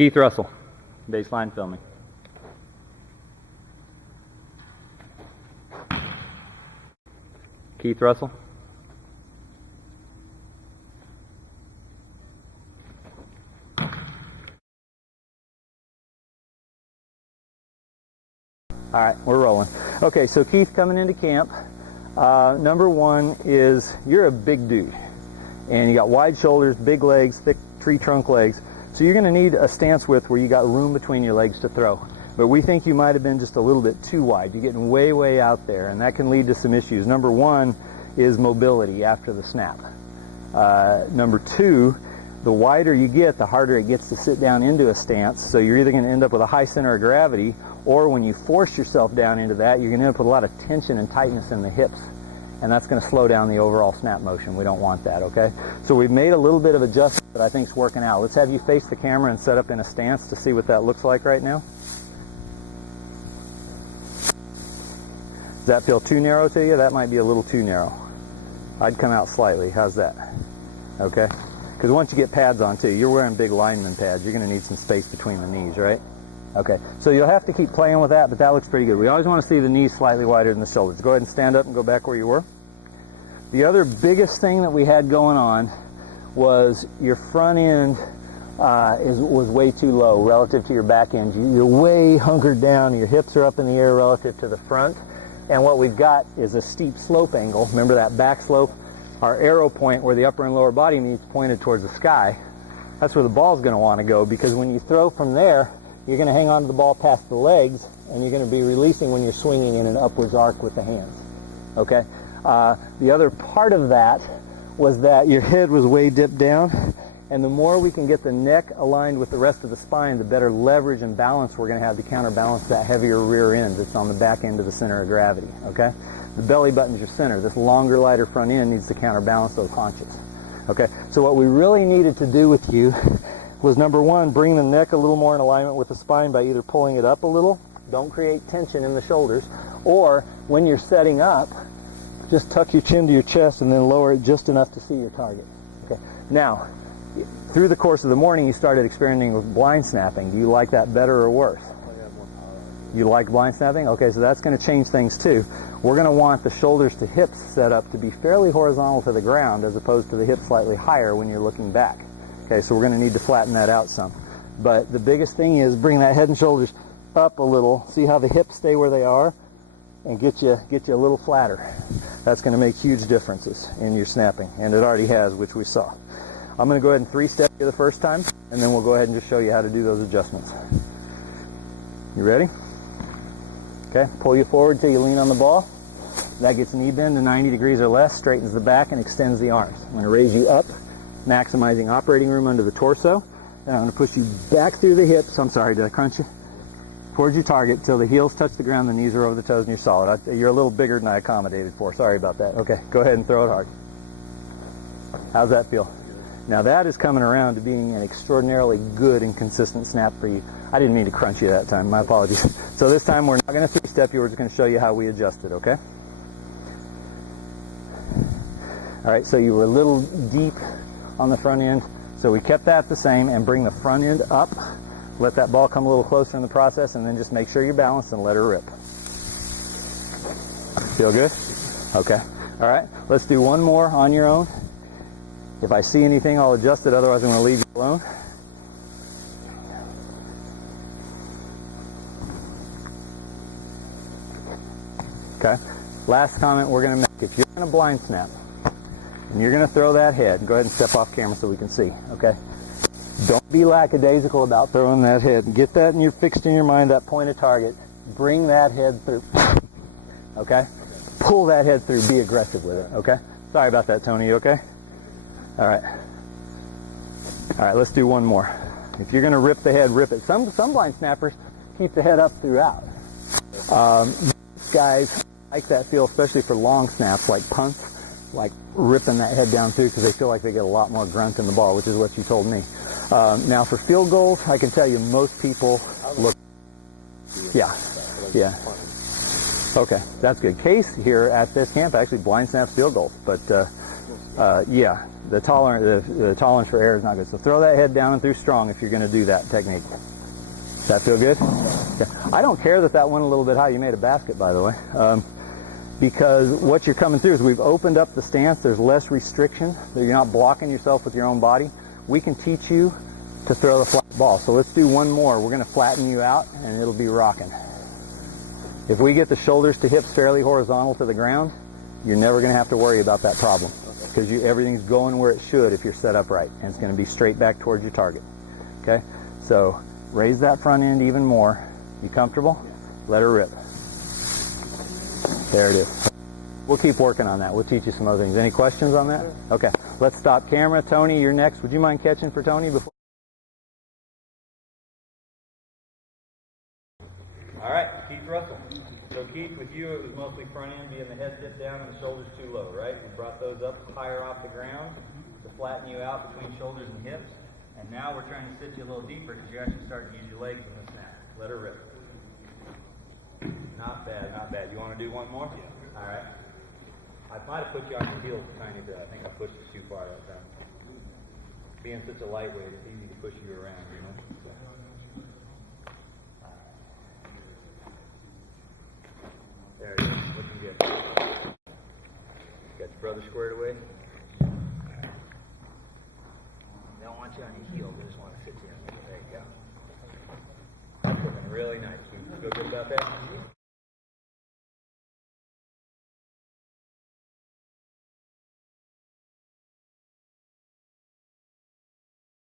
Keith Russell, baseline filming. Keith Russell. All right, we're rolling. Okay, so Keith coming into camp. Number one is you're a big dude, and you got wide shoulders, big legs, thick tree trunk legs. So you're going to need a stance width where you got room between your legs to throw. But we think you might have been just a little bit too wide. You're getting way, way out there, and that can lead to some issues. Number one is mobility after the snap. Number two, the wider you get, the harder it gets to sit down into a stance. So you're either going to end up with a high center of gravity, or when you force yourself down into that, you're going to end up with a lot of tension and tightness in the hips. And that's going to slow down the overall snap motion. We don't want that, okay? So we've made a little bit of adjustment that I think is working out. Let's have you face the camera and set up in a stance to see what that looks like right now. Does that feel too narrow to you? That might be a little too narrow. I'd come out slightly. How's that? Okay? Because once you get pads on too, you're wearing big lineman pads. You're going to need some space between the knees, right? Okay, so you'll have to keep playing with that, but that looks pretty good. We always want to see the knees slightly wider than the shoulders. Go ahead and stand up and go back where you were. The other biggest thing that we had going on was your front end was way too low relative to your back end. You're way hunkered down. Your hips are up in the air relative to the front. And what we've got is a steep slope angle. Remember that back slope? Our arrow point where the upper and lower body meets pointed towards the sky. That's where the ball's going to want to go, because when you throw from there, you're going to hang on to the ball past the legs, and you're going to be releasing when you're swinging in an upwards arc with the hands. Okay? The other part of that was that your head was way dipped down, and the more we can get the neck aligned with the rest of the spine, the better leverage and balance we're going to have to counterbalance that heavier rear end that's on the back end of the center of gravity. Okay? The belly button's your center. This longer, lighter front end needs to counterbalance those haunches. Okay? So what we really needed to do with you was, number one, bring the neck a little more in alignment with the spine by either pulling it up a little, don't create tension in the shoulders, or when you're setting up, just tuck your chin to your chest and then lower it just enough to see your target. Okay. Now, through the course of the morning, you started experimenting with blind snapping. Do you like that better or worse? You like blind snapping? Okay, so that's going to change things too. We're going to want the shoulders to hips set up to be fairly horizontal to the ground as opposed to the hips slightly higher when you're looking back. Okay, so we're going to need to flatten that out some. But the biggest thing is bring that head and shoulders up a little. See how the hips stay where they are? And get you a little flatter. That's going to make huge differences in your snapping. And it already has, which we saw. I'm going to go ahead and three-step you the first time, and then we'll go ahead and just show you how to do those adjustments. You ready? Okay, pull you forward till you lean on the ball. That gets knee bend to 90 degrees or less, straightens the back, and extends the arms. I'm going to raise you up, maximizing operating room under the torso. And I'm going to push you back through the hips. I'm sorry, did I crunch you? Towards your target till the heels touch the ground, the knees are over the toes, and you're solid. You're a little bigger than I accommodated for. Sorry about that. Okay, go ahead and throw it hard. How's that feel? Now that is coming around to being an extraordinarily good and consistent snap for you. I didn't mean to crunch you that time. My apologies. So this time we're not going to three-step you. We're just going to show you how we adjust it, okay? All right, so you were a little deep on the front end. So we kept that the same and bring the front end up. Let that ball come a little closer in the process, and then just make sure you're balanced and let her rip. Feel good? Okay. All right, let's do one more on your own. If I see anything, I'll adjust it. Otherwise, I'm going to leave you alone. Okay. Last comment we're going to make. If you're going to blind snap and you're going to throw that head, go ahead and step off camera so we can see. Okay. Don't be lackadaisical about throwing that head. Get that and you're fixed in your mind, that point of target. Bring that head through. Okay? Pull that head through. Be aggressive with it. Okay? Sorry about that, Tony. You okay? All right. All right, let's do one more. If you're going to rip the head, rip it. Some blind snappers keep the head up throughout. Guys like that feel, especially for long snaps like punts, like ripping that head down through because they feel like they get a lot more grunt in the ball, which is what you told me. Now for field goals, I can tell you most people look, yeah. Okay, that's good. Case here at this camp actually blind snaps field goals, but yeah, the tolerance for error is not good. So throw that head down and through strong if you're going to do that technique. Does that feel good? Yeah. I don't care that that went a little bit high. You made a basket, by the way. Because what you're coming through is we've opened up the stance. There's less restriction. So you're not blocking yourself with your own body. We can teach you to throw the flat ball. So let's do one more. We're going to flatten you out, and it'll be rocking. If we get the shoulders to hips fairly horizontal to the ground, you're never going to have to worry about that problem. Because everything's going where it should if you're set up right. And it's going to be straight back towards your target. Okay? So raise that front end even more. You comfortable? Let her rip. There it is. We'll keep working on that. We'll teach you some other things. Any questions on that? Okay. Let's stop camera. Tony, you're next. Would you mind catching for Tony before? All right, Keith Russell. So Keith, with you, it was mostly front end, being the head dip down and the shoulders too low, right? We brought those up higher off the ground to flatten you out between shoulders and hips. And now we're trying to sit you a little deeper because you're actually starting to use your legs in the snap. Let her rip. Not bad, not bad. You want to do one more? Yeah. All right. I might have put you on your heels a tiny bit. I think I pushed you too far that time. Being such a lightweight, it's easy to push you around, you know? There it is. Looking good. Got your brother squared away? They don't want you on your heels. They just want to sit you in. There you go. Looking really nice. You feel good about that?